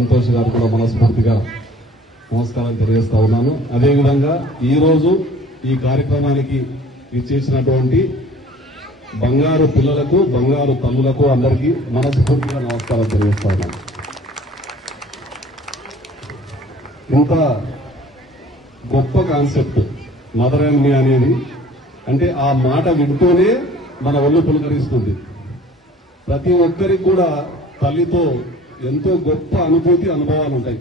సంతోష్ గారు కూడా మనస్ఫూర్తిగా నమస్కారం తెలియజేస్తా ఉన్నాను. అదేవిధంగా ఈరోజు ఈ కార్యక్రమానికి ఇచ్చేసినటువంటి బంగారు పిల్లలకు, బంగారు తల్లులకు అందరికీ మనస్ఫూర్తిగా నమస్కారం తెలియజేస్తా ఉన్నాను. ఇంత గొప్ప కాన్సెప్ట్ మదర్ అండ్ మీ అనేది, అంటే ఆ మాట వింటూనే మన ఒళ్ళు పులకరిస్తుంది. ప్రతి ఒక్కరికి కూడా తల్లితో ఎంతో గొప్ప అనుభూతి, అనుభవాలు ఉంటాయి.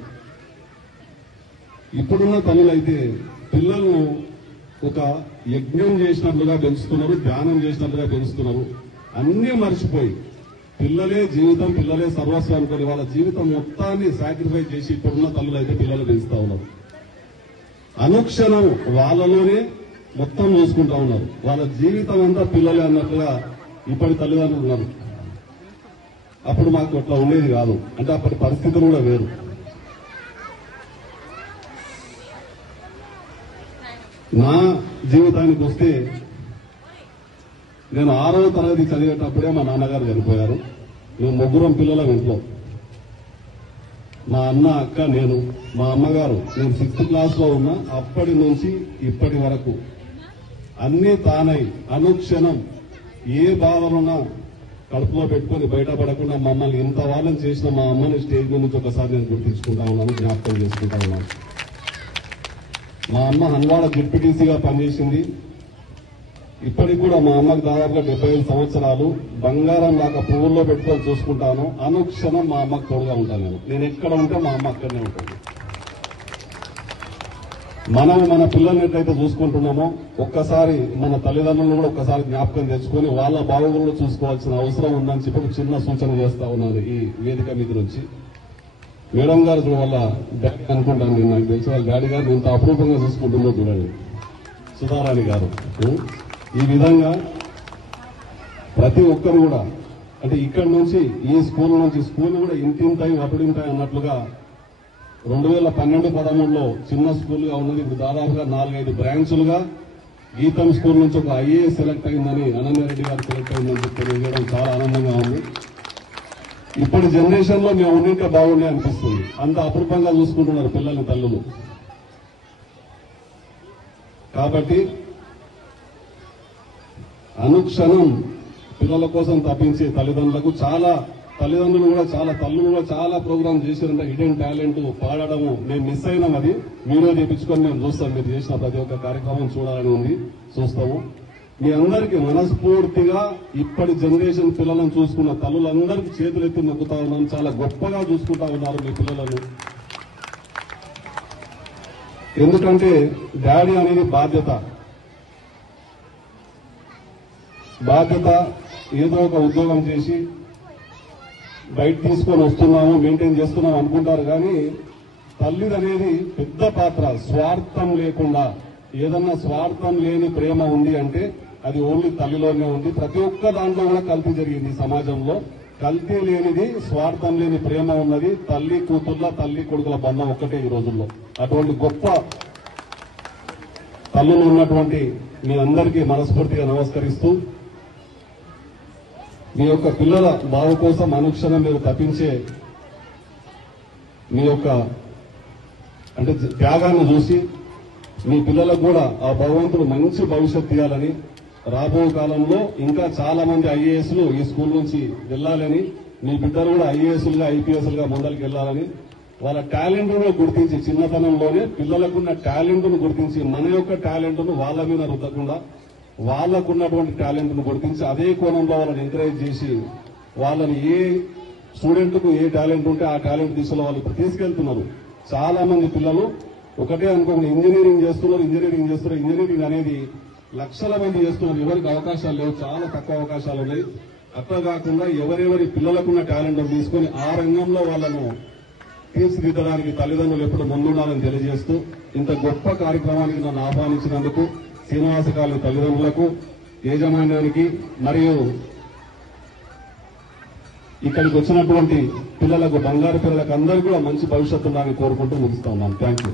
ఇప్పుడున్న తల్లులైతే పిల్లలను ఒక యజ్ఞం చేసినట్లుగా పెంచుతున్నారు, ధ్యానం చేసినట్లుగా పెంచుతున్నారు. అన్నీ మర్చిపోయి పిల్లలే జీవితం, పిల్లలే సర్వస్వం అనుకుని వాళ్ళ జీవితం మొత్తాన్ని సాక్రిఫైస్ చేసి ఇప్పుడున్న తల్లులైతే పిల్లలు పెంచుతా ఉన్నారు. అనుక్షణం వాళ్ళలోనే మొత్తం చూసుకుంటా ఉన్నారు. వాళ్ళ జీవితం అంతా పిల్లలే అన్నట్లుగా ఇప్పటి తల్లిదండ్రులు ఉన్నారు. అప్పుడు మాకు అట్లా ఉండేది కాదు, అంటే అప్పటి పరిస్థితులు కూడా వేరు. నా జీవితానికి వస్తే నేను 6వ తరగతి చదివేటప్పుడే మా నాన్నగారు చనిపోయారు. మేము ముగ్గురం పిల్లలం ఇంట్లో. మా అన్న, అక్క, నేను. మా అమ్మగారు నేను 6th క్లాస్లో ఉన్నా అప్పటి నుంచి ఇప్పటి వరకు అన్నీ తానై అనుక్షణం ఏ బాధలున్నా కడుపులో పెట్టుకుని బయటపడకుండా మమ్మల్ని ఇంత వాళ్ళని చేసిన మా అమ్మని స్టేజ్ మీద నుంచి ఒకసారి నేను గుర్తించుకుంటా ఉన్నాను, జ్ఞాపకం చేసుకుంటా ఉన్నాను. మా అమ్మ హన్వాడ డిప్యూటీసీగా పనిచేసింది. ఇప్పటికి కూడా మా అమ్మకు దాదాపుగా 75 సంవత్సరాలు. బంగారం లాగా పువ్వుల్లో పెట్టుకొని చూసుకుంటాను. అనుక్షణం మా అమ్మకు తోడుగా ఉంటాను. నేను ఎక్కడ ఉంటే మా అమ్మ అక్కడనే ఉంటుంది. మనం మన పిల్లల్ని ఎట్లయితే చూసుకుంటున్నామో ఒక్కసారి మన తల్లిదండ్రులను కూడా ఒక్కసారి జ్ఞాపకం తెచ్చుకొని వాళ్ళ బాగోగులు చూసుకోవాల్సిన అవసరం ఉందని చెప్పి చిన్న సూచన చేస్తా ఉన్నాను ఈ వేదిక మీద నుంచి. మేడం గారు వాళ్ళ డాడీ అనుకుంటాను, నాకు తెలిసి వాళ్ళ డాడీ గారు ఇంత అపరూపంగా చూసుకుంటుందో చూడండి, సుధారాణి గారు. ఈ విధంగా ప్రతి ఒక్కరు కూడా, అంటే ఇక్కడి నుంచి ఈ స్కూల్ నుంచి స్కూల్ కూడా ఇంతింతాయి అటుడింతాయి అన్నట్లుగా 2012-13లో చిన్న స్కూల్గా ఉన్నది. ఇప్పుడు దాదాపుగా 4-5 బ్రాంచులుగా గీతం స్కూల్ నుంచి ఒక ఐఏఎస్ సెలెక్ట్ అయిందని, అనన్యారెడ్డి గారు సెలెక్ట్ అయిందని తెలియజేయడం చాలా ఆనందంగా ఉంది. ఇప్పటి జనరేషన్ లో మేము ఉండింటే బాగుండే అనిపిస్తుంది. అంత అపరూపంగా చూసుకుంటున్నారు పిల్లల్ని తల్లులు. కాబట్టి అనుక్షణం పిల్లల కోసం తప్పించే తల్లిదండ్రులకు తల్లిదండ్రులు కూడా తల్లులు కూడా చాలా ప్రోగ్రామ్ చేశారంటే హిడెన్ టాలెంట్ పాడడము మేము మిస్ అయినాం. అది వీడియో చేయించుకొని మేము చూస్తాం. మీరు చేసిన ప్రతి ఒక్క కార్యక్రమం చూడాలని ఉంది, చూస్తాము. మీ అందరికీ మనస్ఫూర్తిగా ఇప్పటి జనరేషన్ పిల్లలను చూసుకున్న తల్లులందరికీ చేతులెత్తి మొక్కుతా ఉన్నాం. చాలా గొప్పగా చూసుకుంటా ఉన్నారు మీ పిల్లలను. ఎందుకంటే డాడీ అనేది బాధ్యత ఏదో ఒక ఉద్యోగం చేసి బయట తీసుకొని వస్తున్నాము, మెయింటైన్ చేస్తున్నాం అనుకుంటారు. కానీ తల్లిది అనేది పెద్ద పాత్ర. స్వార్థం లేకుండా, ఏదన్నా స్వార్థం లేని ప్రేమ ఉంది అంటే అది ఓన్లీ తల్లిలోనే ఉంది. ప్రతి ఒక్క దాంట్లో కూడా కల్తీ జరిగింది సమాజంలో. కల్తీ లేనిది, స్వార్థం లేని ప్రేమ ఉన్నది తల్లి కూతుర్ల, తల్లి కొడుకుల బంధం ఒక్కటే ఈ రోజుల్లో. అటువంటి గొప్ప తల్లులు ఉన్నటువంటి మీ అందరికీ మనస్ఫూర్తిగా నమస్కరిస్తూ, మీ యొక్క పిల్లల బావు కోసం అనుక్షణం మీరు తప్పించే మీ యొక్క అంటే త్యాగాన్ని చూసి మీ పిల్లలకు కూడా ఆ భగవంతుడు మంచి భవిష్యత్తు ఇవ్వాలని, రాబో కాలంలో ఇంకా చాలా మంది ఐఏఎస్లు ఈ స్కూల్ నుంచి వెళ్లాలని, మీ బిడ్డలు కూడా ఐఏఎస్లుగా, ఐపీఎస్లుగా ముందరికి వెళ్లాలని, వాళ్ళ టాలెంట్ను గుర్తించి చిన్నతనంలోనే పిల్లలకున్న టాలెంట్ను గుర్తించి మన యొక్క టాలెంట్ను వాళ్ళ మీద రుద్దకుండా వాళ్ళకున్నటువంటి టాలెంట్ను గుర్తించి అదే కోణంలో వాళ్ళని ఎంకరేజ్ చేసి వాళ్ళని ఏ స్టూడెంట్కు ఏ టాలెంట్ ఉంటే ఆ టాలెంట్ దిశలో వాళ్ళు ఇప్పుడు తీసుకెళ్తున్నారు. చాలా మంది పిల్లలు ఒకటే అనుకోండి, ఇంజనీరింగ్ చేస్తున్నారు. ఇంజనీరింగ్ అనేది లక్షల మంది చేస్తున్నారు. ఎవరికి అవకాశాలు లేవు, చాలా తక్కువ అవకాశాలు ఉన్నాయి. అట్లా కాకుండా ఎవరెవరి పిల్లలకున్న టాలెంట్ తీసుకొని ఆ రంగంలో వాళ్ళను తీర్చిదిద్దడానికి తల్లిదండ్రులు ఎప్పుడు ముందుండాలని తెలియజేస్తూ, ఇంత గొప్ప కార్యక్రమానికి నన్ను ఆహ్వానించినందుకు శ్రీనివాస కాలనీ తల్లిదండ్రులకు, యాజమాన్యానికి మరియు ఇక్కడికి వచ్చినటువంటి పిల్లలకు, బంగారు పిల్లలకు అందరికీ కూడా మంచి భవిష్యత్తు ఉండాలని కోరుకుంటూ ముగిస్తా ఉన్నాను. Thank you.